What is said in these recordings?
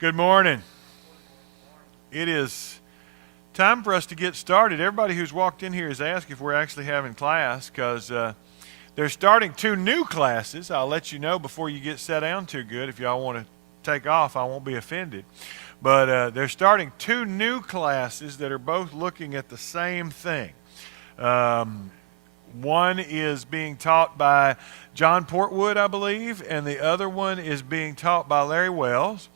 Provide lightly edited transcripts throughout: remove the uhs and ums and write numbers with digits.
Good morning. It is time for us to get started. Everybody who's walked in here has asked if we're actually having class because they're starting 2 new classes. I'll let you know before you get set down too good. If y'all want to take off, I won't be offended. But they're starting 2 new classes that are both looking at the same thing. One is being taught by John Portwood, I believe, and the other one is being taught by Larry Wells.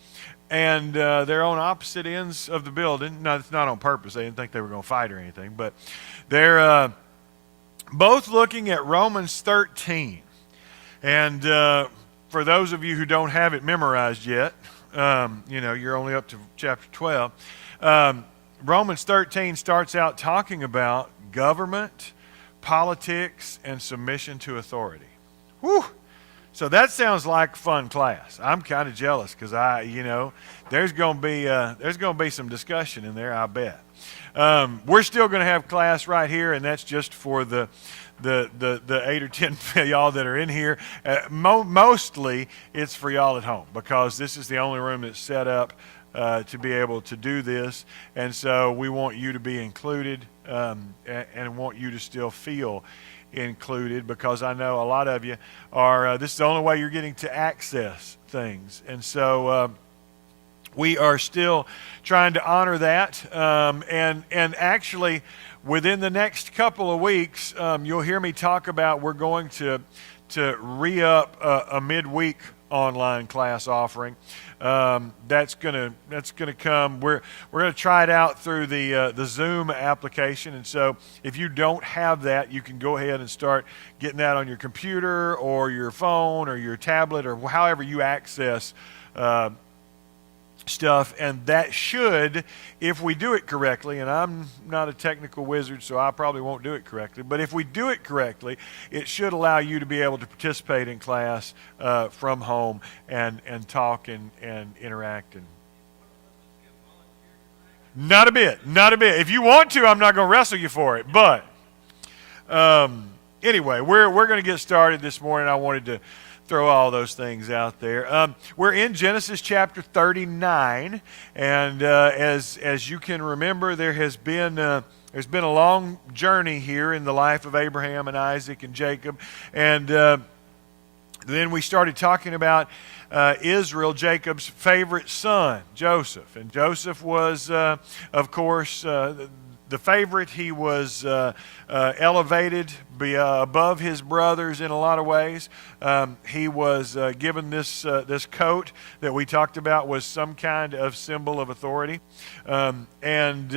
And they're on opposite ends of the building. No, it's not on purpose. They didn't think they were going to fight or anything. But they're both looking at Romans 13. And for those of you who don't have it memorized yet, you're only up to chapter 12. Romans 13 starts out talking about government, politics, and submission to authority. Whew! So that sounds like a fun class. I'm kind of jealous because there's going to be some discussion in there, I bet. We're still going to have class right here, and that's just for the 8 or 10 y'all that are in here. Mostly it's for y'all at home because this is the only room that's set up to be able to do this, and so we want you to be included and want you to still feel included because I know a lot of you are, this is the only way you're getting to access things. And so we are still trying to honor that. And actually, within the next couple of weeks, you'll hear me talk about we're going to re-up a midweek online class offering. That's gonna come. We're gonna try it out through the Zoom application, and so if you don't have that, you can go ahead and start getting that on your computer or your phone or your tablet or however you access stuff, and that should, if we do it correctly, and I'm not a technical wizard, so I probably won't do it correctly, but if we do it correctly, it should allow you to be able to participate in class from home and talk and interact. And not a bit. If you want to, I'm not going to wrestle you for it, but anyway, we're going to get started this morning. I wanted to throw all those things out there. We're in Genesis chapter 39, and as you can remember, there's been a long journey here in the life of Abraham and Isaac and Jacob, and then we started talking about Israel, Jacob's favorite son, Joseph, and Joseph was, of course, the favorite. He was elevated above his brothers in a lot of ways. He was given this coat that we talked about was some kind of symbol of authority. And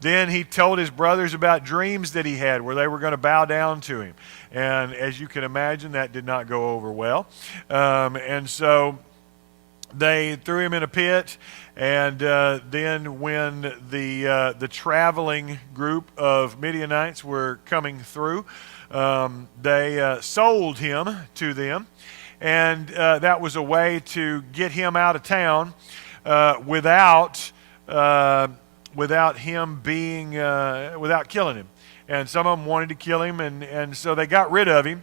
then he told his brothers about dreams that he had where they were going to bow down to him. And as you can imagine, that did not go over well. And so they threw him in a pit, and then when the traveling group of Midianites were coming through, they sold him to them, and that was a way to get him out of town without him being without killing him. And some of them wanted to kill him, and so they got rid of him.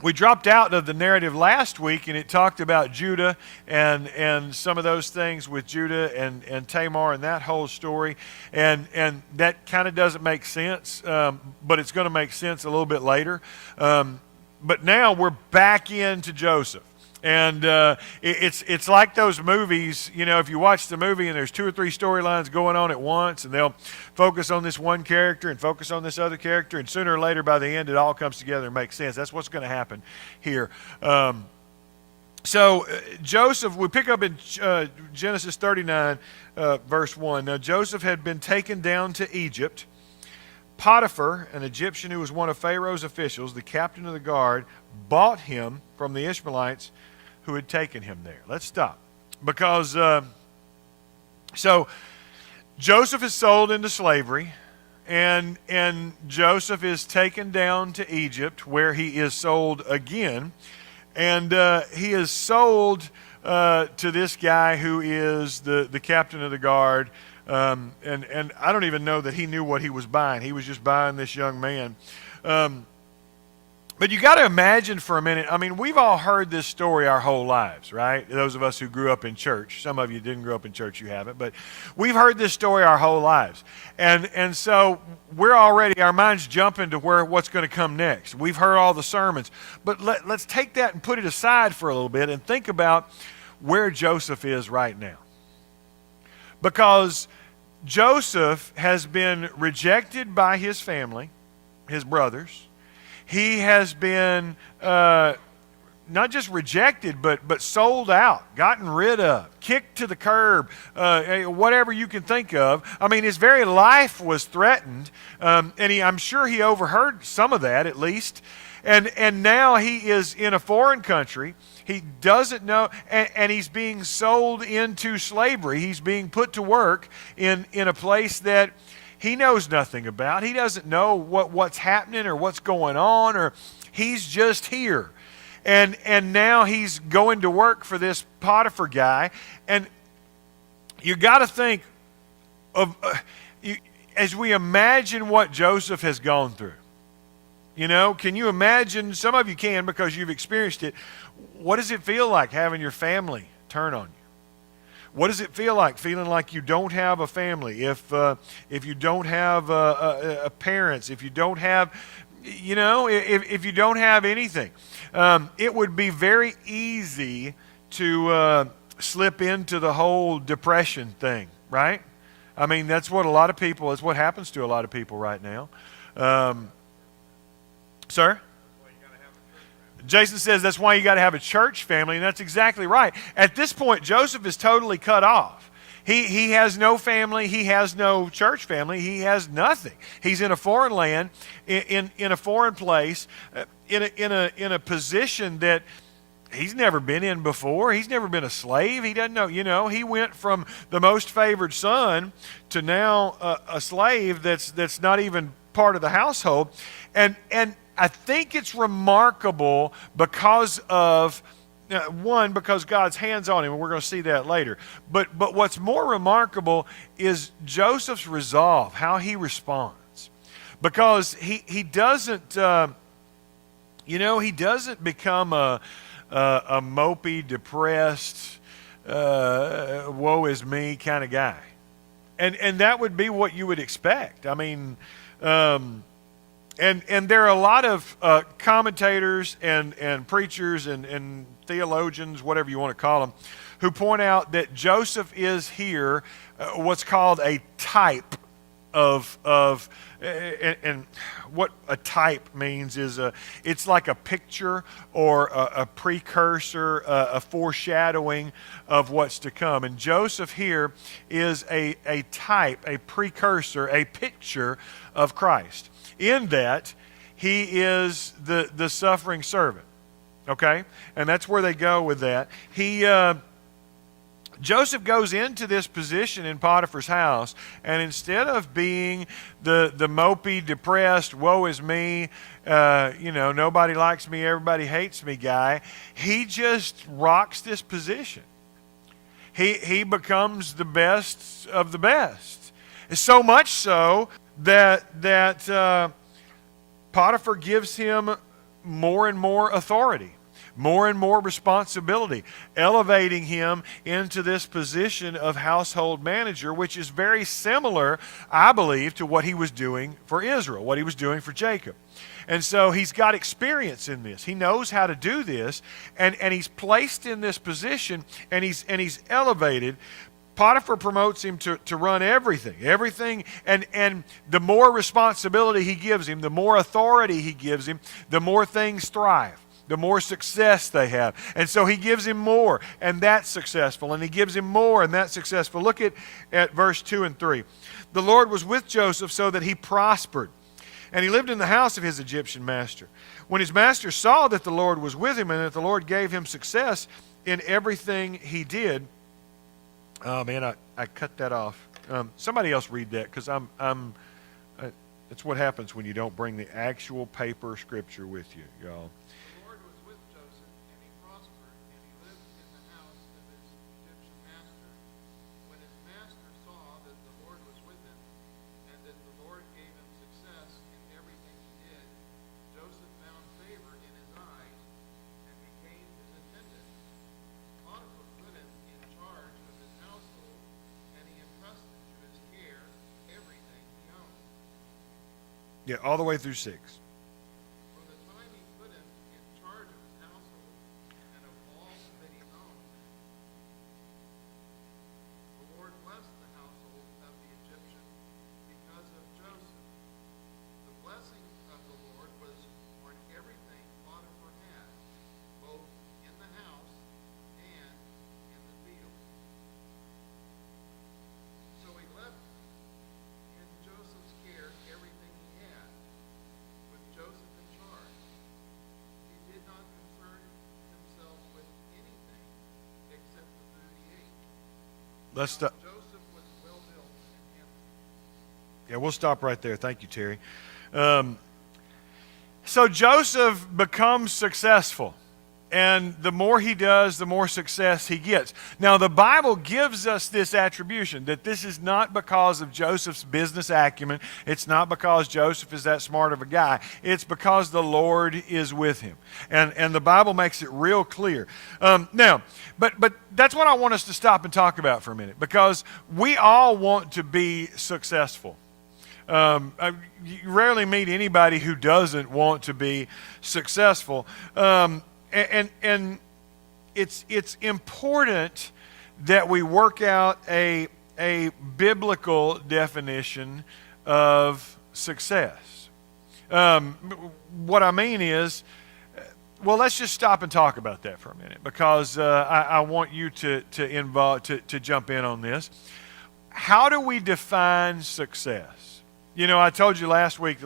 We dropped out of the narrative last week, and it talked about Judah and some of those things with Judah and Tamar and that whole story. And that kind of doesn't make sense, but it's going to make sense a little bit later. But now we're back into Joseph. And it's like those movies, if you watch the movie and there's 2 or 3 storylines going on at once, and they'll focus on this one character and focus on this other character, and sooner or later by the end it all comes together and makes sense. That's what's going to happen here. So Joseph, we pick up in Genesis 39, verse 1. Now Joseph had been taken down to Egypt. Potiphar, an Egyptian who was one of Pharaoh's officials, the captain of the guard, bought him from the Ishmaelites who had taken him there. Let's stop. Because, so Joseph is sold into slavery, and Joseph is taken down to Egypt, where he is sold again, and he is sold to this guy who is the captain of the guard, and I don't even know that he knew what he was buying. He was just buying this young man. But you got to imagine for a minute. I mean, we've all heard this story our whole lives, right? Those of us who grew up in church. Some of you didn't grow up in church, you haven't. But we've heard this story our whole lives. And so we're already, our minds jumping to what's going to come next. We've heard all the sermons. But let's take that and put it aside for a little bit and think about where Joseph is right now. Because Joseph has been rejected by his family, his brothers. He has been not just rejected, but sold out, gotten rid of, kicked to the curb, whatever you can think of. I mean, his very life was threatened, and I'm sure he overheard some of that at least. And now he is in a foreign country. He doesn't know, and he's being sold into slavery. He's being put to work in a place that he knows nothing about. He doesn't know what's happening or what's going on, or he's just here. And now he's going to work for this Potiphar guy. And you got to think of, as we imagine what Joseph has gone through. You know, can you imagine? Some of you can because you've experienced it. What does it feel like having your family turn on you? What does it feel like feeling like you don't have a family? If you don't have a parents, if you don't have, you know, if you don't have anything, it would be very easy to slip into the whole depression thing, right? I mean, that's what happens to a lot of people right now. Sir? Jason says that's why you got to have a church family, and that's exactly right. At this point, Joseph is totally cut off. He has no family. He has no church family. He has nothing. He's in a foreign land, in a foreign place, in a position that he's never been in before. He's never been a slave. He doesn't know. You know, he went from the most favored son to now a slave that's not even part of the household, and I think it's remarkable because of, because God's hands on him, and we're going to see that later. But what's more remarkable is Joseph's resolve, how he responds. Because he doesn't, he doesn't become a mopey, depressed, woe is me kind of guy. And that would be what you would expect. I mean, And there are a lot of commentators and preachers and theologians, whatever you want to call them, who point out that Joseph is here what's called a type of and what a type means is it's like a picture or a precursor, a foreshadowing of what's to come. And Joseph here is a type, a precursor, a picture of Christ. In that, he is the suffering servant, okay? And that's where they go with that. Joseph goes into this position in Potiphar's house, and instead of being the mopey, depressed, woe is me, nobody likes me, everybody hates me guy, he just rocks this position. He becomes the best of the best. So much so that Potiphar gives him more and more authority, more and more responsibility, elevating him into this position of household manager, which is very similar, I believe, to what he was doing for Israel, what he was doing for Jacob. And so he's got experience in this. He knows how to do this, and he's placed in this position, and he's elevated. Potiphar promotes him to run everything, and the more responsibility he gives him, the more authority he gives him, the more things thrive, the more success they have. And so he gives him more, and that's successful, and he gives him more, and that's successful. Look at verse 2 and 3. The Lord was with Joseph so that he prospered, and he lived in the house of his Egyptian master. When his master saw that the Lord was with him and that the Lord gave him success in everything he did. Oh man, I cut that off. Somebody else read that, because that's what happens when you don't bring the actual paper scripture with you, y'all. The Lord was with Joseph, and he prospered, and he lived in the house of his Egyptian master. When his master saw that the Lord was with him, and that the Lord gave him success in everything he did, Joseph found favor Yeah, all the way through 6. From the time he put him in charge of his household and of all that he owned, the Lord blessed the household of the Egyptian because of Joseph. The blessing of the Lord was on everything Potiphar had, both in the house and in the field. So he left in Joseph's care everything he had, with Joseph in charge. He did not concern himself with anything except the food he ate. Let's Now, stop. Joseph was well built and handsome. Yeah, we'll stop right there. Thank you, Terry. So Joseph becomes successful. And the more he does, the more success he gets. Now, the Bible gives us this attribution that this is not because of Joseph's business acumen. It's not because Joseph is that smart of a guy. It's because the Lord is with him. And the Bible makes it real clear. Now, but that's what I want us to stop and talk about for a minute, because we all want to be successful. You rarely meet anybody who doesn't want to be successful. And it's important that we work out a biblical definition of success. What I mean is, well, let's just stop and talk about that for a minute, because I want you to jump in on this. How do we define success? You know, I told you last week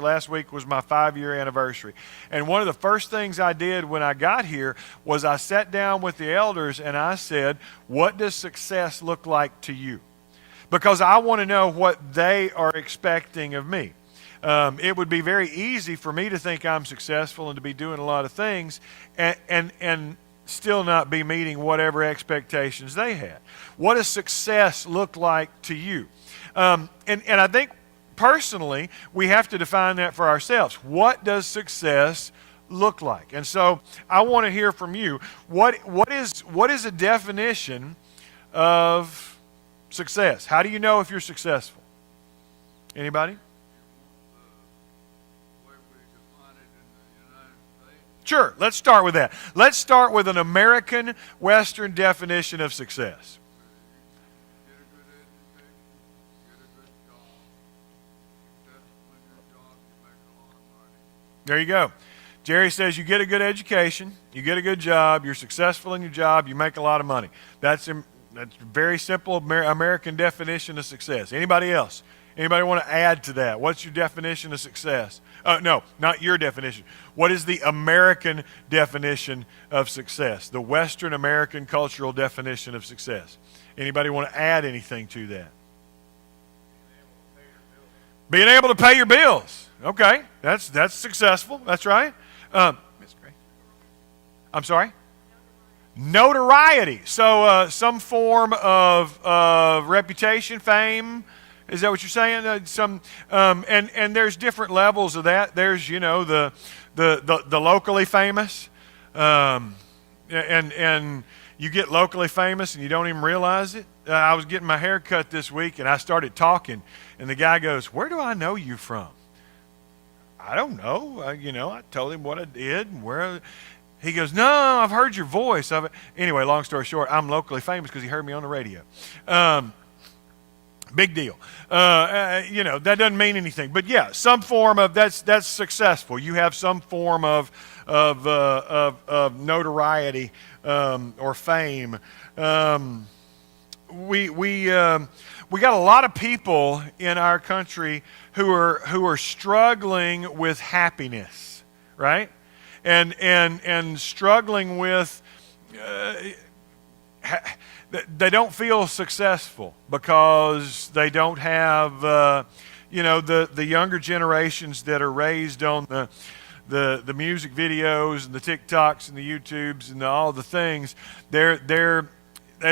was my 5-year anniversary. And one of the first things I did when I got here was I sat down with the elders and I said, what does success look like to you? Because I want to know what they are expecting of me. It would be very easy for me to think I'm successful and to be doing a lot of things and still not be meeting whatever expectations they had. What does success look like to you? And I think personally, we have to define that for ourselves. What does success look like? And so I want to hear from you. What is a definition of success? How do you know if you're successful? Anybody? Sure, let's start with that. Let's start with an American Western definition of success. There you go. Jerry says you get a good education, you get a good job, you're successful in your job, you make a lot of money. That's a very simple American definition of success. Anybody else? Anybody want to add to that? What's your definition of success? No, not your definition. What is the American definition of success? The Western American cultural definition of success. Anybody want to add anything to that? Being able to pay your bills. Okay, that's successful. That's right. I'm sorry? Notoriety. So some form of reputation, fame. Is that what you're saying? And there's different levels of that. There's the locally famous, and you get locally famous and you don't even realize it. I was getting my hair cut this week and I started talking, and the guy goes, "Where do I know you from?" I don't know. I told him what I did and where. He goes, "No, I've heard your voice." Anyway, long story short, I'm locally famous because he heard me on the radio. Big deal. That doesn't mean anything. But yeah, some form of that's successful. You have some form of notoriety or fame. We got a lot of people in our country who are struggling with happiness, right? And struggling with they don't feel successful because they don't have the younger generations that are raised on the music videos and the TikToks and the YouTubes and all the things. They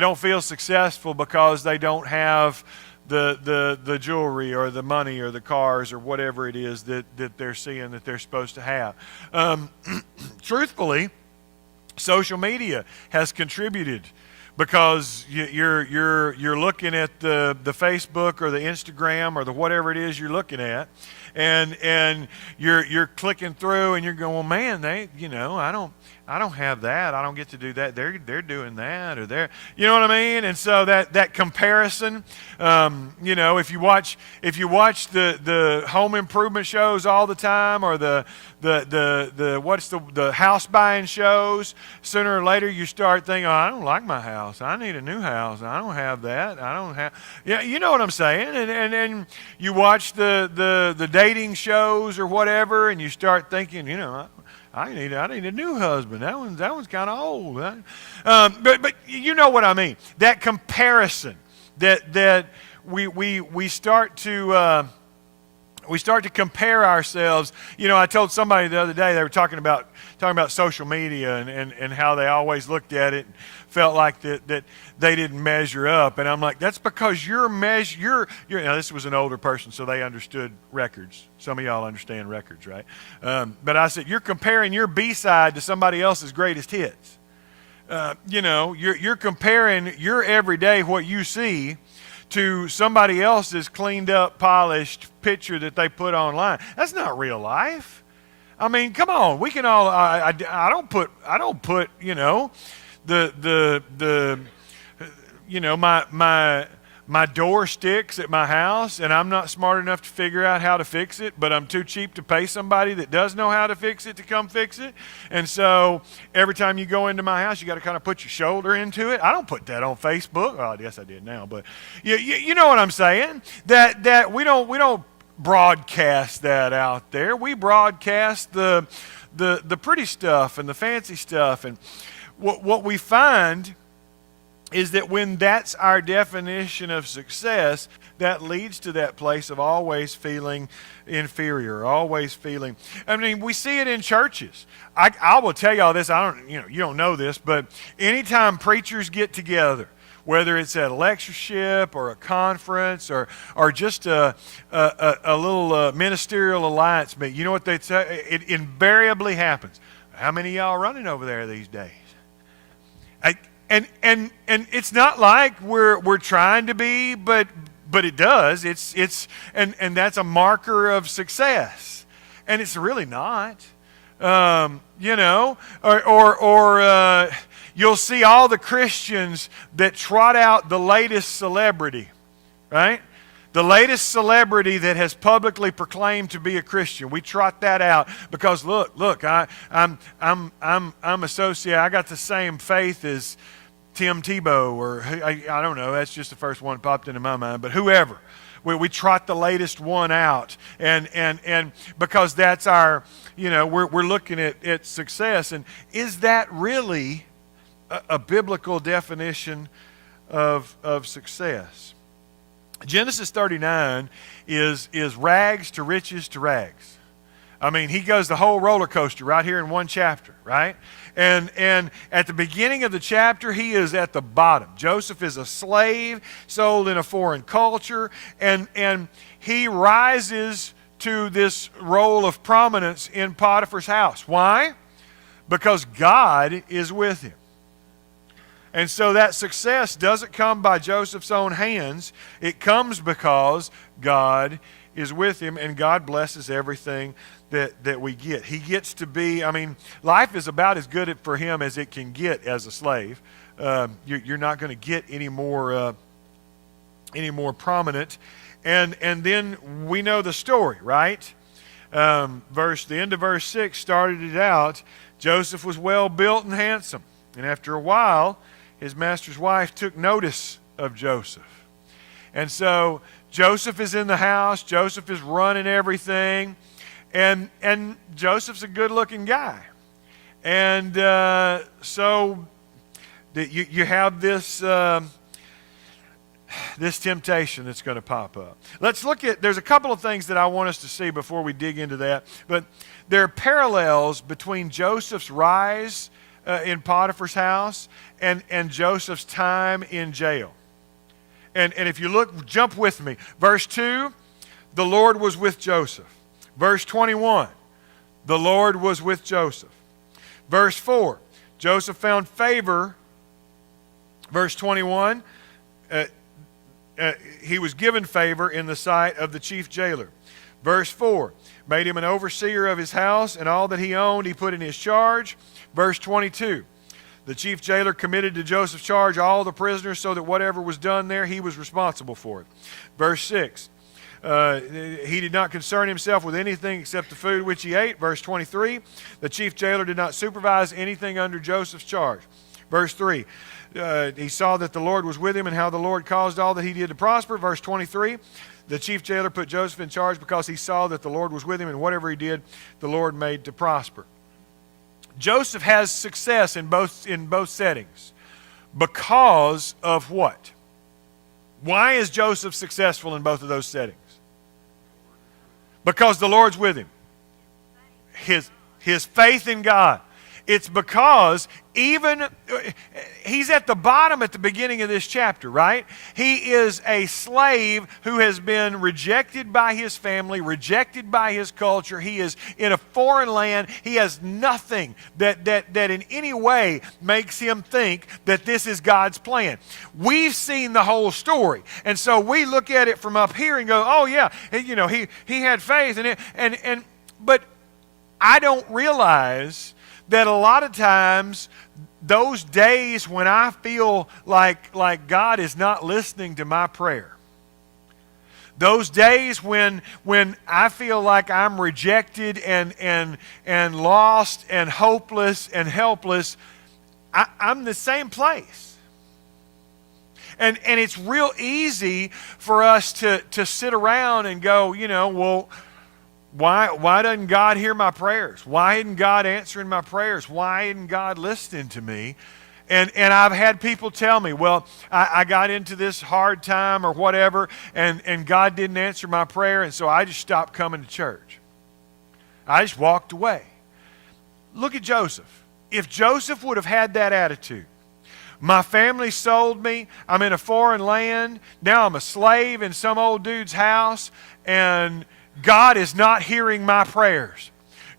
don't feel successful because they don't have the jewelry or the money or the cars or whatever it is that they're seeing that they're supposed to have. Truthfully, social media has contributed, because you're looking at the Facebook or the Instagram or the whatever it is you're looking at, and you're clicking through and you're going, well, man, I don't have that. I don't get to do that. They're doing that, or you know what I mean? And so that comparison, if you watch the home improvement shows all the time, or the house buying shows, sooner or later you start thinking, oh, I don't like my house. I need a new house. I don't have that. I don't have. Yeah, you know what I'm saying? And you watch the dating shows or whatever, and you start thinking, I need a new husband. That one's kind of old. But you know what I mean. That comparison that we start to compare ourselves. I told somebody the other day, they were talking about social media and how they always looked at it and felt like that they didn't measure up. And I'm like, that's because this was an older person, so they understood records. Some of y'all understand records, right? But I said, you're comparing your B-side to somebody else's greatest hits. You're comparing your everyday, what you see, to somebody else's cleaned up, polished picture that they put online. That's not real life. I mean, come on. We can all. I don't put. My door sticks at my house, and I'm not smart enough to figure out how to fix it, but I'm too cheap to pay somebody that does know how to fix it to come fix it. And so every time you go into my house, you got to kind of put your shoulder into it. I don't put that on Facebook. Oh, I guess I did now, but you know what I'm saying? That we don't broadcast that out there. We broadcast the pretty stuff and the fancy stuff. And what we find is that when that's our definition of success, that leads to that place of always feeling inferior, always feeling. I mean, we see it in churches. I will tell y'all this. You don't know this, but anytime preachers get together, whether it's at a lectureship or a conference or just a little ministerial alliance meeting, you know what they say? It invariably happens. How many of y'all running over there these days? And it's not like we're trying to be, but it does. And that's a marker of success, and it's really not. You'll see all the Christians that trot out the latest celebrity, right? The latest celebrity that has publicly proclaimed to be a Christian. We trot that out because look, I'm associated. I got the same faith as Tim Tebow, or I don't know. That's just the first one that popped into my mind. But whoever, we trot the latest one out, and because that's our, we're looking at success. And is that really a biblical definition of success? Genesis 39 is rags to riches to rags. I mean, he goes the whole roller coaster right here in one chapter, right? And at the beginning of the chapter, he is at the bottom. Joseph is a slave sold in a foreign culture, and he rises to this role of prominence in Potiphar's house. Why? Because God is with him. And so that success doesn't come by Joseph's own hands. It comes because God is with him, and God blesses everything that we get. He gets to be, life is about as good for him as it can get as a slave. You're not going to get any more prominent. And then we know the story, right? The end of verse 6 started it out. Joseph was well built and handsome. And after a while, his master's wife took notice of Joseph. And so Joseph is in the house. Joseph is running everything. And Joseph's a good-looking guy. And so you have this temptation that's going to pop up. Let's look at, there's a couple of things that I want us to see before we dig into that. But there are parallels between Joseph's rise in Potiphar's house and Joseph's time in jail. And if you look, jump with me. Verse 2, the Lord was with Joseph. Verse 21, the Lord was with Joseph. Verse 4, Joseph found favor. Verse 21, he was given favor in the sight of the chief jailer. Verse 4, made him an overseer of his house, and all that he owned he put in his charge. Verse 22, the chief jailer committed to Joseph's charge all the prisoners, so that whatever was done there, he was responsible for it. Verse 6, he did not concern himself with anything except the food which he ate. Verse 23, the chief jailer did not supervise anything under Joseph's charge. Verse 3, he saw that the Lord was with him and how the Lord caused all that he did to prosper. Verse 23, the chief jailer put Joseph in charge because he saw that the Lord was with him, and whatever he did, the Lord made to prosper. Joseph has success in both settings because of what? Why is Joseph successful in both of those settings? Because the Lord's with him. His faith in God. It's because even, he's at the bottom at the beginning of this chapter, right? He is a slave who has been rejected by his family, rejected by his culture. He is in a foreign land. He has nothing that in any way makes him think that this is God's plan. We've seen the whole story. And so we look at it from up here and go, oh yeah, he had faith. But I don't realize that a lot of times those days when I feel like God is not listening to my prayer, those days when I feel like I'm rejected and lost and hopeless and helpless, I'm the same place. And it's real easy for us to sit around and go, well, why doesn't God hear my prayers? Why isn't God answering my prayers? Why isn't God listening to me? And I've had people tell me, well, I got into this hard time or whatever, and God didn't answer my prayer, and so I just stopped coming to church. I just walked away. Look at Joseph. If Joseph would have had that attitude, my family sold me, I'm in a foreign land, now I'm a slave in some old dude's house, and God is not hearing my prayers.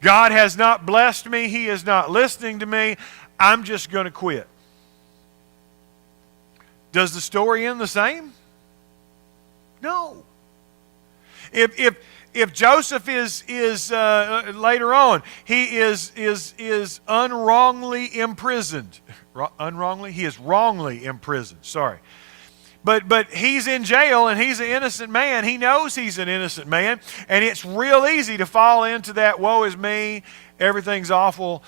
God has not blessed me. He is not listening to me. I'm just going to quit. Does the story end the same? No. If Joseph is later on, he is unwrongly imprisoned. Unwrongly? He is wrongly imprisoned. Sorry. But he's in jail and he's an innocent man. He knows he's an innocent man. And it's real easy to fall into that, woe is me, everything's awful.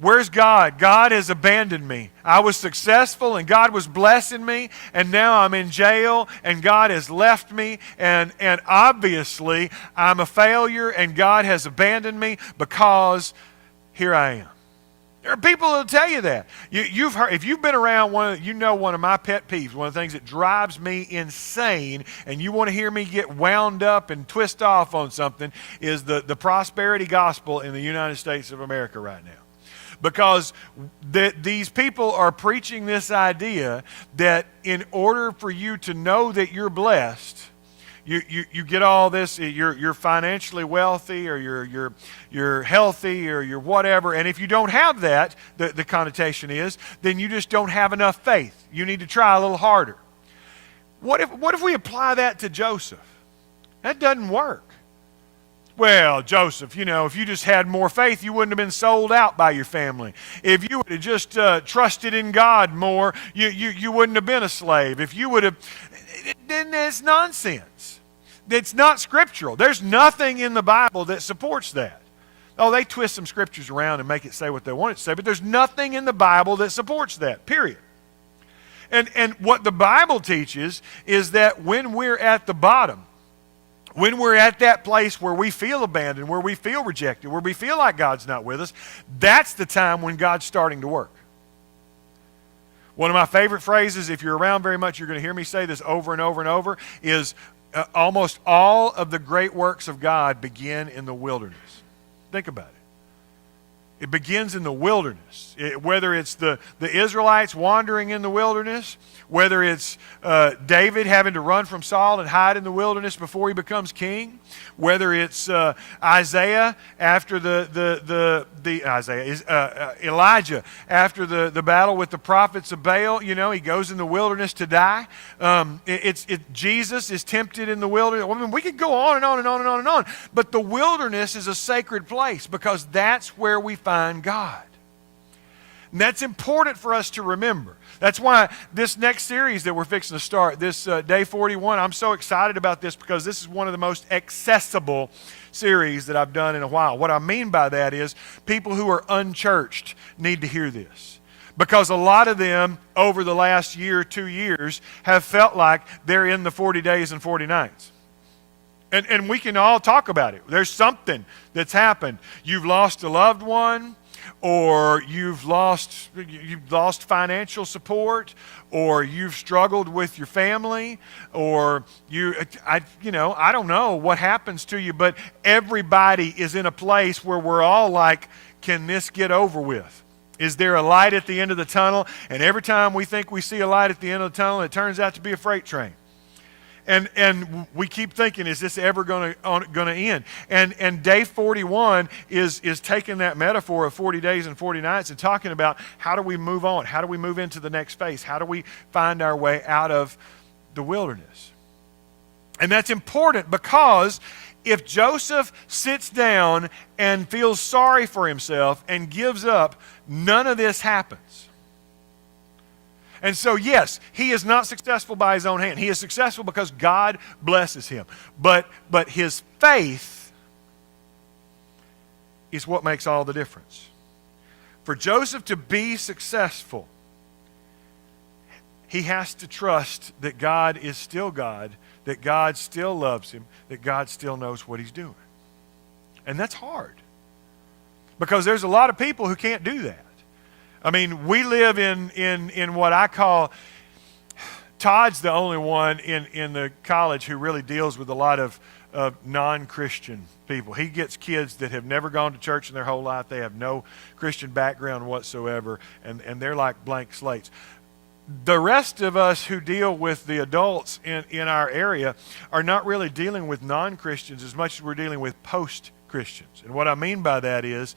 Where's God? God has abandoned me. I was successful and God was blessing me, and now I'm in jail and God has left me, and obviously I'm a failure and God has abandoned me because here I am. There are people who will tell you that. You've heard, if you've been around one of my pet peeves, one of the things that drives me insane, and you want to hear me get wound up and twist off on something, is the prosperity gospel in the United States of America right now. Because these people are preaching this idea that in order for you to know that you're blessed, you get all this, you're financially wealthy, or you're healthy, or you're whatever, and if you don't have that, the connotation is, then you just don't have enough faith. You need to try a little harder. What if we apply that to Joseph? That doesn't work. Well, Joseph, if you just had more faith, you wouldn't have been sold out by your family. If you would have just trusted in God more, you wouldn't have been a slave. If you would have, then it's nonsense. It's not scriptural. There's nothing in the Bible that supports that. Oh, they twist some scriptures around and make it say what they want it to say, but there's nothing in the Bible that supports that, period. And what the Bible teaches is that when we're at the bottom, when we're at that place where we feel abandoned, where we feel rejected, where we feel like God's not with us, that's the time when God's starting to work. One of my favorite phrases, if you're around very much, you're going to hear me say this over and over and over, is almost all of the great works of God begin in the wilderness. Think about It begins in the wilderness. Whether it's the Israelites wandering in the wilderness, whether it's David having to run from Saul and hide in the wilderness before he becomes king, whether it's Isaiah after Elijah after the battle with the prophets of Baal, he goes in the wilderness to die. Jesus is tempted in the wilderness. I mean, we could go on and on and on and on and on. But the wilderness is a sacred place because that's where we find God. And that's important for us to remember. That's why this next series that we're fixing to start, this Day 41, I'm so excited about this because this is one of the most accessible series that I've done in a while. What I mean by that is people who are unchurched need to hear this. Because a lot of them, over the last year, 2 years, have felt like they're in the 40 days and 40 nights. And we can all talk about it. There's something that's happened. You've lost a loved one, or you've lost financial support, or you've struggled with your family, or I don't know what happens to you, but everybody is in a place where we're all like, can this get over with? Is there a light at the end of the tunnel? And every time we think we see a light at the end of the tunnel, it turns out to be a freight train. And we keep thinking, is this ever going to end? And Day 41 is taking that metaphor of 40 days and 40 nights and talking about how do we move on? How do we move into the next phase? How do we find our way out of the wilderness? And that's important because if Joseph sits down and feels sorry for himself and gives up, none of this happens. And so, yes, he is not successful by his own hand. He is successful because God blesses him. But his faith is what makes all the difference. For Joseph to be successful, he has to trust that God is still God, that God still loves him, that God still knows what he's doing. And that's hard. Because there's a lot of people who can't do that. I mean, we live in what I call, Todd's the only one in the college who really deals with a lot of non-Christian people. He gets kids that have never gone to church in their whole life. They have no Christian background whatsoever, and they're like blank slates. The rest of us who deal with the adults in our area are not really dealing with non-Christians as much as we're dealing with post-Christians. And what I mean by that is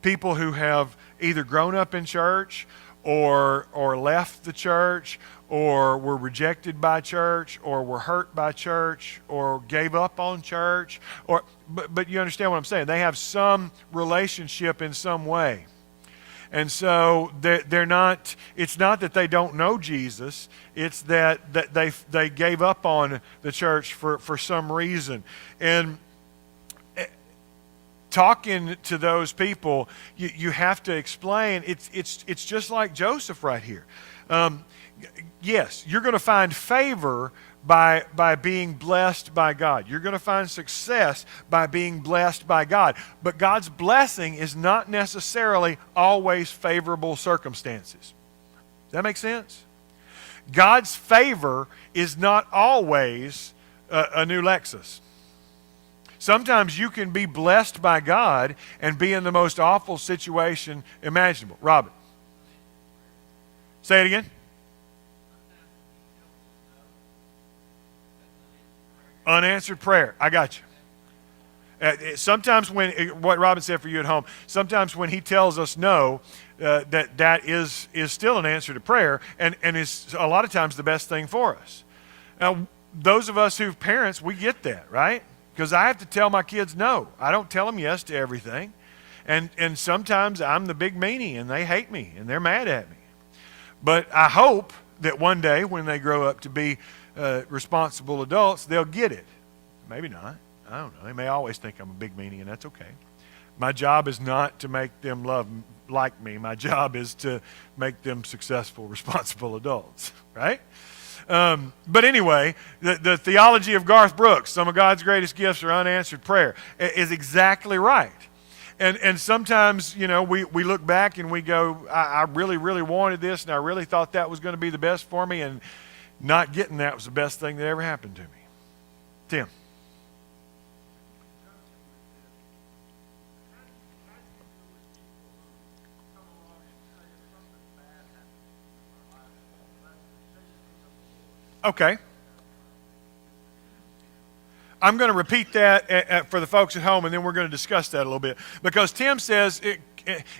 people who have either grown up in church or left the church or were rejected by church or were hurt by church or gave up on church. But you understand what I'm saying. They have some relationship in some way. And so they're not, it's not that they don't know Jesus, it's that they gave up on the church for some reason. And talking to those people, you have to explain, it's just like Joseph right here. Yes, you're going to find favor by being blessed by God. You're going to find success by being blessed by God. But God's blessing is not necessarily always favorable circumstances. Does that make sense? God's favor is not always a new Lexus. Sometimes you can be blessed by God and be in the most awful situation imaginable. Robin, say it again. Unanswered prayer. I got you. Sometimes what Robin said for you at home, sometimes when he tells us no, that is still an answer to prayer and is a lot of times the best thing for us. Now, those of us who've parents, we get that, right? Because I have to tell my kids no. I don't tell them yes to everything. And sometimes I'm the big meanie and they hate me and they're mad at me. But I hope that one day when they grow up to be responsible adults, they'll get it. Maybe not. I don't know. They may always think I'm a big meanie, and that's okay. My job is not to make them like me. My job is to make them successful, responsible adults, right? But anyway, the theology of Garth Brooks, some of God's greatest gifts are unanswered prayer, is exactly right. And sometimes, we look back and we go, I really, really wanted this, and I really thought that was going to be the best for me, and not getting that was the best thing that ever happened to me. Tim. Okay. I'm going to repeat that for the folks at home, and then we're going to discuss that a little bit. Because Tim says,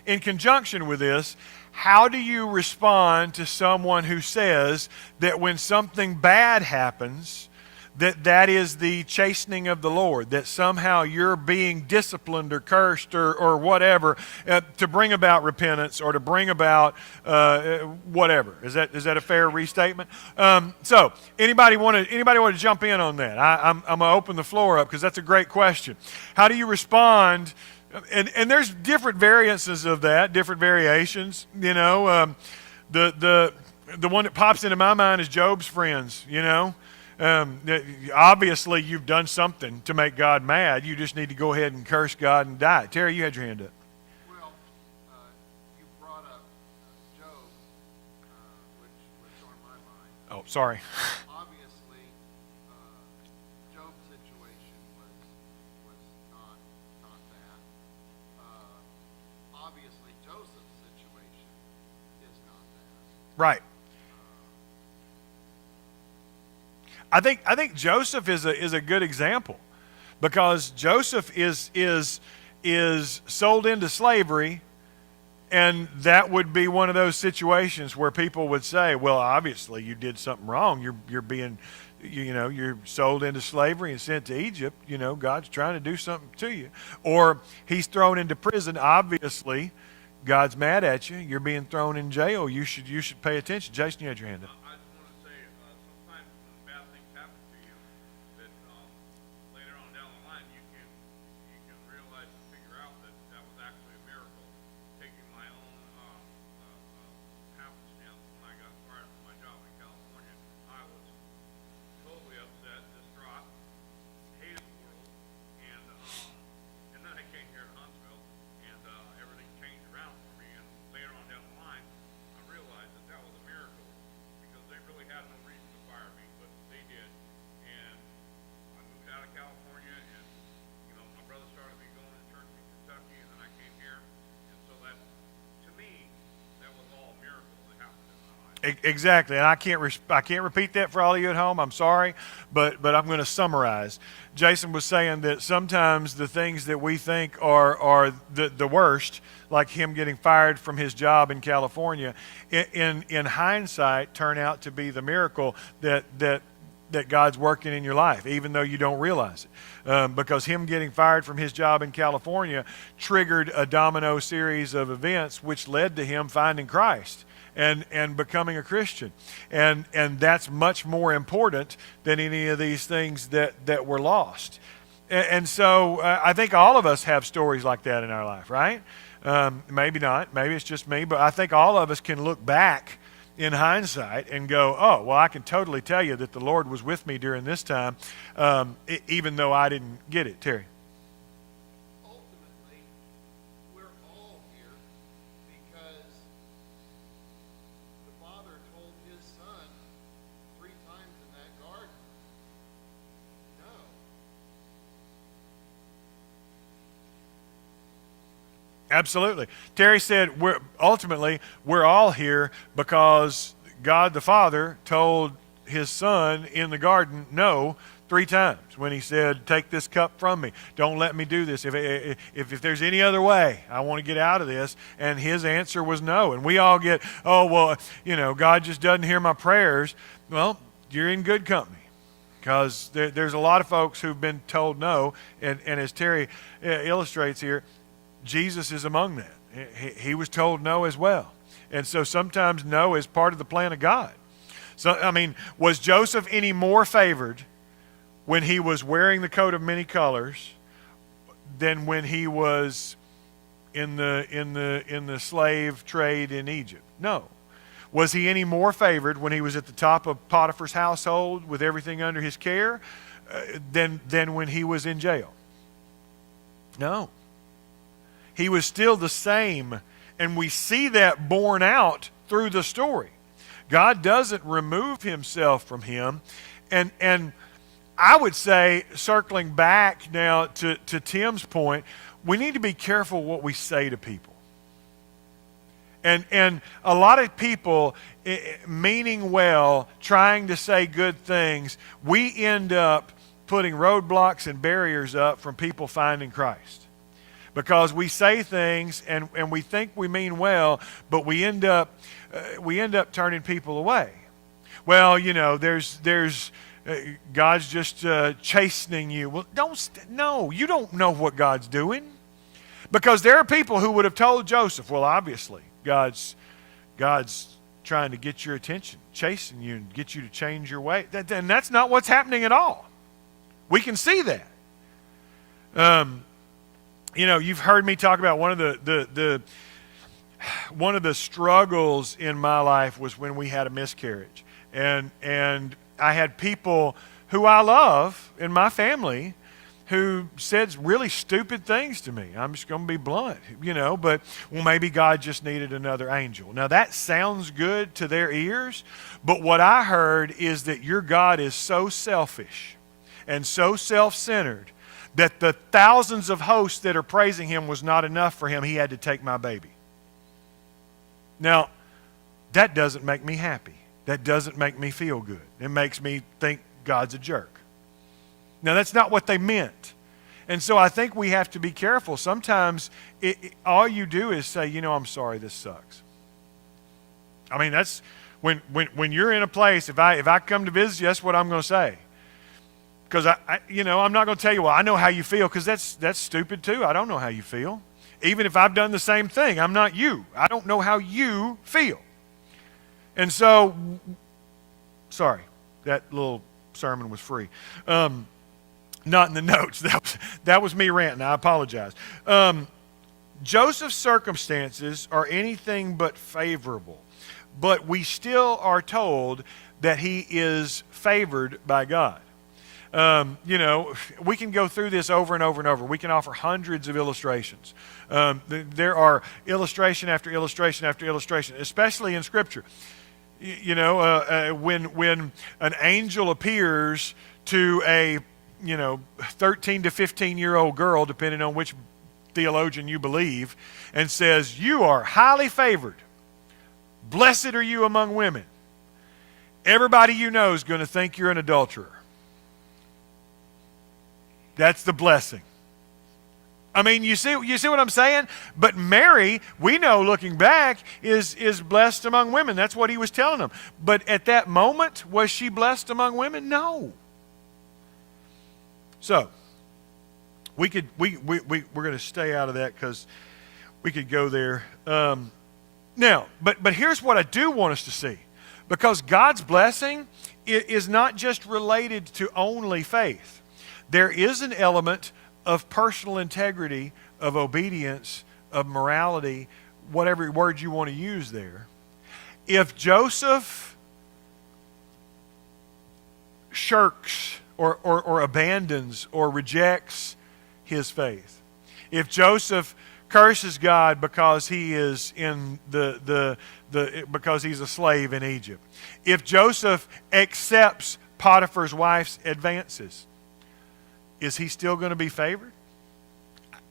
in conjunction with this, how do you respond to someone who says that when something bad happens, that is the chastening of the Lord, that somehow you're being disciplined or cursed or whatever to bring about repentance or to bring about whatever. Is that a fair restatement? So anybody want to jump in on that? I'm going to open the floor up because that's a great question. How do you respond? And there's different variances of that, different variations. You know, the one that pops into my mind is Job's friends. You know. Obviously, you've done something to make God mad. You just need to go ahead and curse God and die. Terry, you had your hand up. Well, you brought up Job, which was on my mind. Oh, sorry. Obviously, Job's situation was not that. Obviously, Joseph's situation is not that. Right. I think Joseph is a good example, because Joseph is sold into slavery, and that would be one of those situations where people would say, well, obviously you did something wrong. You're sold into slavery and sent to Egypt. You know, God's trying to do something to you. Or he's thrown into prison. Obviously, God's mad at you. You're being thrown in jail. You should pay attention. Jason, you had your hand up. Exactly, and I can't repeat that for all of you at home. I'm sorry, but I'm going to summarize. Jason was saying that sometimes the things that we think are the worst, like him getting fired from his job in California, in hindsight turn out to be the miracle that God's working in your life, even though you don't realize it. Because him getting fired from his job in California triggered a domino series of events which led to him finding Christ and becoming a Christian. And that's much more important than any of these things that were lost. And so I think all of us have stories like that in our life, right? Maybe not. Maybe it's just me. But I think all of us can look back in hindsight and go, oh, well, I can totally tell you that the Lord was with me during this time, even though I didn't get it. Terry. Ultimately, we're all here because the Father told his Son 3 times in that garden, no. Absolutely. Terry said we're all here because God the Father told his Son in the garden no 3 times when he said, take this cup from me. Don't let me do this. If there's any other way, I want to get out of this. And his answer was no. And we all get, oh, well, God just doesn't hear my prayers. Well, you're in good company, because there's a lot of folks who've been told no. And as Terry illustrates here, Jesus is among that. He was told no as well. And so sometimes no is part of the plan of God. So, I mean, was Joseph any more favored when he was wearing the coat of many colors than when he was in the slave trade in Egypt? No. Was he any more favored when he was at the top of Potiphar's household with everything under his care than when he was in jail? No. He was still the same, and we see that borne out through the story. God doesn't remove himself from him. And I would say, circling back now to Tim's point, we need to be careful what we say to people. And a lot of people, meaning well, trying to say good things, we end up putting roadblocks and barriers up from people finding Christ. Because we say things and we think we mean well, but we end up turning people away. Well, there's God's just chastening you. Well, no, you don't know what God's doing. Because there are people who would have told Joseph, well, obviously, God's trying to get your attention, chasing you and get you to change your way. And that's not what's happening at all. We can see that. You've heard me talk about one of the struggles in my life was when we had a miscarriage. And I had people who I love in my family who said really stupid things to me. I'm just going to be blunt, but maybe God just needed another angel. Now that sounds good to their ears, but what I heard is that your God is so selfish and so self-centered that the thousands of hosts that are praising him was not enough for him. He had to take my baby. Now, that doesn't make me happy. That doesn't make me feel good. It makes me think God's a jerk. Now, that's not what they meant. And so I think we have to be careful. Sometimes all you do is say, I'm sorry, this sucks. I mean, that's when you're in a place, if I come to visit you, that's what I'm going to say. Because I'm not going to tell you, well, I know how you feel, because that's stupid too. I don't know how you feel. Even if I've done the same thing, I'm not you. I don't know how you feel. And so, sorry, that little sermon was free. Not in the notes. That was me ranting. I apologize. Joseph's circumstances are anything but favorable, but we still are told that he is favored by God. We can go through this over and over and over. We can offer hundreds of illustrations. There are illustration after illustration after illustration, especially in Scripture. When an angel appears to a 13 to 15-year-old girl, depending on which theologian you believe, and says, you are highly favored. Blessed are you among women. Everybody you know is going to think you're an adulterer. That's the blessing. I mean, you see what I'm saying? But Mary, we know looking back, is blessed among women. That's what he was telling them. But at that moment, was she blessed among women? No. So, we're going to stay out of that because we could go there. Now, but here's what I do want us to see. Because God's blessing is not just related to only faith. There is an element of personal integrity, of obedience, of morality, whatever word you want to use there. If Joseph shirks or abandons or rejects his faith, if Joseph curses God because he is in because he's a slave in Egypt, if Joseph accepts Potiphar's wife's advances, is he still going to be favored?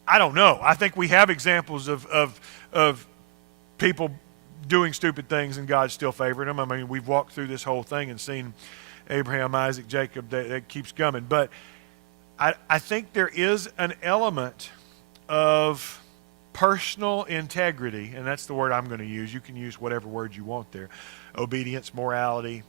I don't know. I think we have examples of people doing stupid things and God still favoring them. I mean, we've walked through this whole thing and seen Abraham, Isaac, Jacob, that keeps coming. But I think there is an element of personal integrity, and that's the word I'm going to use. You can use whatever word you want there. Obedience, morality,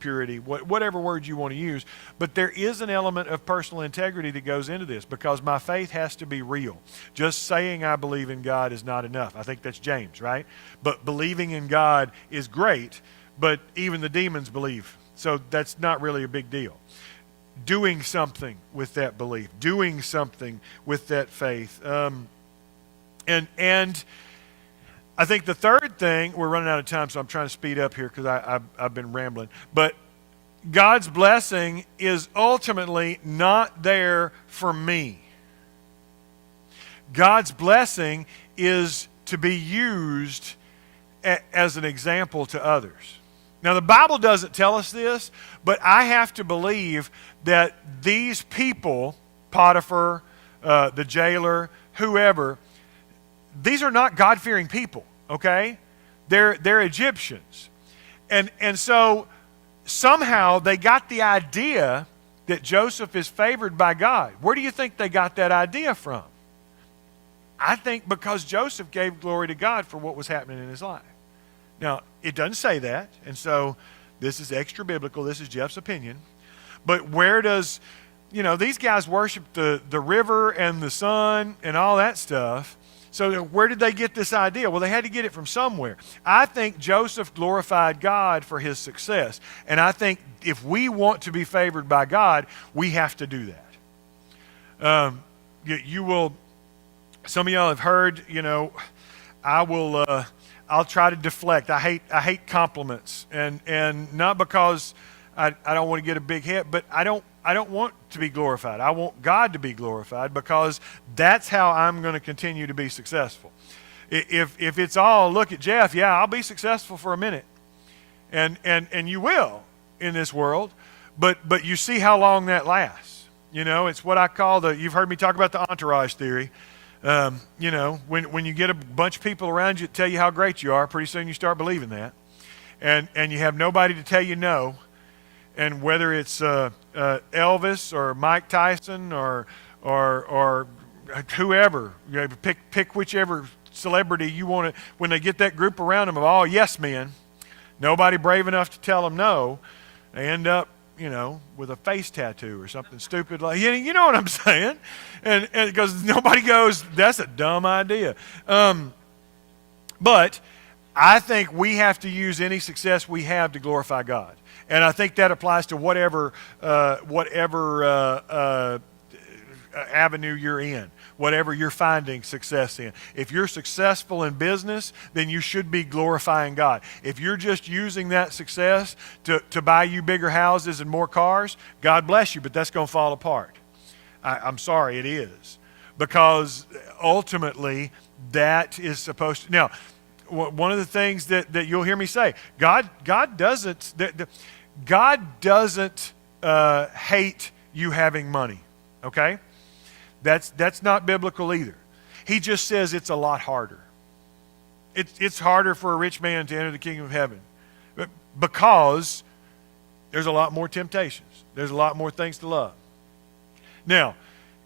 purity, whatever word you want to use. But there is an element of personal integrity that goes into this because my faith has to be real. Just saying I believe in God is not enough. I think that's James, right? But believing in God is great, but even the demons believe. So that's not really a big deal. Doing something with that belief, doing something with that faith. And I think the third thing, we're running out of time, so I'm trying to speed up here because I've been rambling. But God's blessing is ultimately not there for me. God's blessing is to be used as an example to others. Now, the Bible doesn't tell us this, but I have to believe that these people, Potiphar, the jailer, whoever, these are not God-fearing people, okay? They're Egyptians. And so somehow they got the idea that Joseph is favored by God. Where do you think they got that idea from? I think because Joseph gave glory to God for what was happening in his life. Now, it doesn't say that, and so this is extra biblical. This is Jeff's opinion. But where does, these guys worship the river and the sun and all that stuff. So where did they get this idea? Well, they had to get it from somewhere. I think Joseph glorified God for his success. And I think if we want to be favored by God, we have to do that. You will, some of y'all have heard, I'll try to deflect. I hate compliments. And not because I don't want to get a big head, but I don't want to be glorified. I want God to be glorified because that's how I'm going to continue to be successful. If it's all, look at Jeff, yeah, I'll be successful for a minute. And you will in this world, but you see how long that lasts. It's what I call you've heard me talk about the entourage theory. When you get a bunch of people around you that tell you how great you are, pretty soon you start believing that. And you have nobody to tell you no. And whether it's Elvis or Mike Tyson or whoever, pick whichever celebrity you want to. When they get that group around them of all yes men, nobody brave enough to tell them no, they end up, with a face tattoo or something stupid like. You know what I'm saying? And because nobody goes, that's a dumb idea. But I think we have to use any success we have to glorify God. And I think that applies to whatever avenue you're in, whatever you're finding success in. If you're successful in business, then you should be glorifying God. If you're just using that success to buy you bigger houses and more cars, God bless you, but that's going to fall apart. I'm sorry, it is. Because ultimately, that is supposed to... Now, one of the things that you'll hear me say, God doesn't hate you having money, okay? That's not biblical either. He just says it's a lot harder. It's harder for a rich man to enter the kingdom of heaven because there's a lot more temptations. There's a lot more things to love. Now,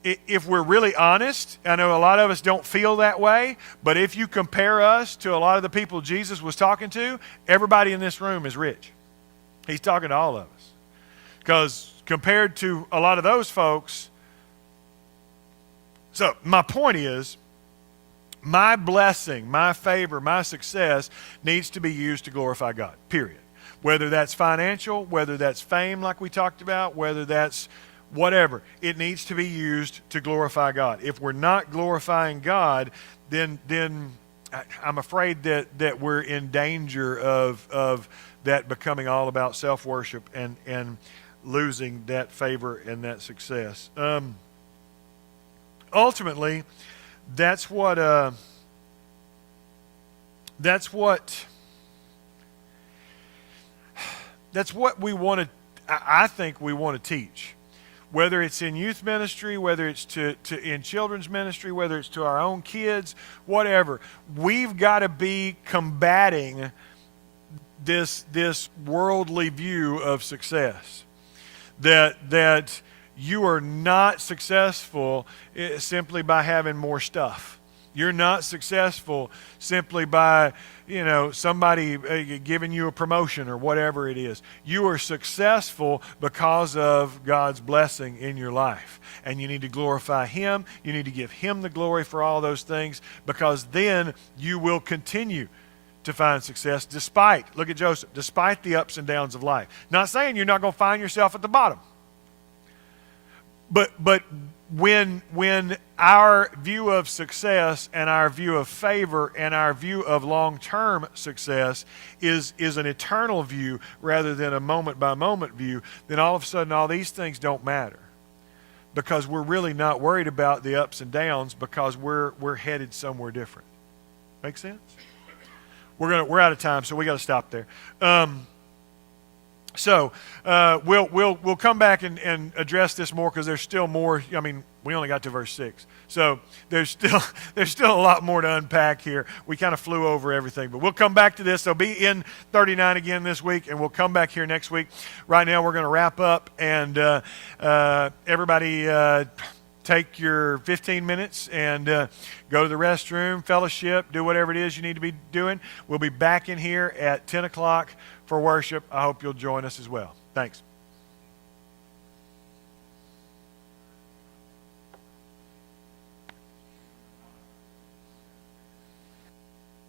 if we're really honest, I know a lot of us don't feel that way, but if you compare us to a lot of the people Jesus was talking to, everybody in this room is rich. He's talking to all of us. Because compared to a lot of those folks, so my point is, my blessing, my favor, my success needs to be used to glorify God, period. Whether that's financial, whether that's fame like we talked about, whether that's whatever, it needs to be used to glorify God. If we're not glorifying God, then I'm afraid that we're in danger of that becoming all about self-worship and losing that favor and that success. Ultimately, that's what we want to. I think we want to teach. Whether it's in youth ministry, whether it's in children's ministry, whether it's to our own kids, whatever, we've got to be combating this worldly view of success. That you are not successful simply by having more stuff. You're not successful simply by, somebody giving you a promotion or whatever it is. You are successful because of God's blessing in your life. And you need to glorify Him. You need to give Him the glory for all those things, because then you will continue to find success look at Joseph, despite the ups and downs of life. Not saying you're not going to find yourself at the bottom. But when our view of success and our view of favor and our view of long-term success is an eternal view rather than a moment-by-moment view, then all of a sudden all these things don't matter, because we're really not worried about the ups and downs, because we're headed somewhere different. Make sense? We're out of time, so we got to stop there. So we'll come back and address this more, because there's still more. I mean, We only got to verse 6. So there's still a lot more to unpack here. We kind of flew over everything, but we'll come back to this. They'll be in 39 again this week, and we'll come back here next week. Right now we're going to wrap up, and everybody take your 15 minutes and go to the restroom, fellowship, do whatever it is you need to be doing. We'll be back in here at 10 o'clock for worship. I hope you'll join us as well. Thanks.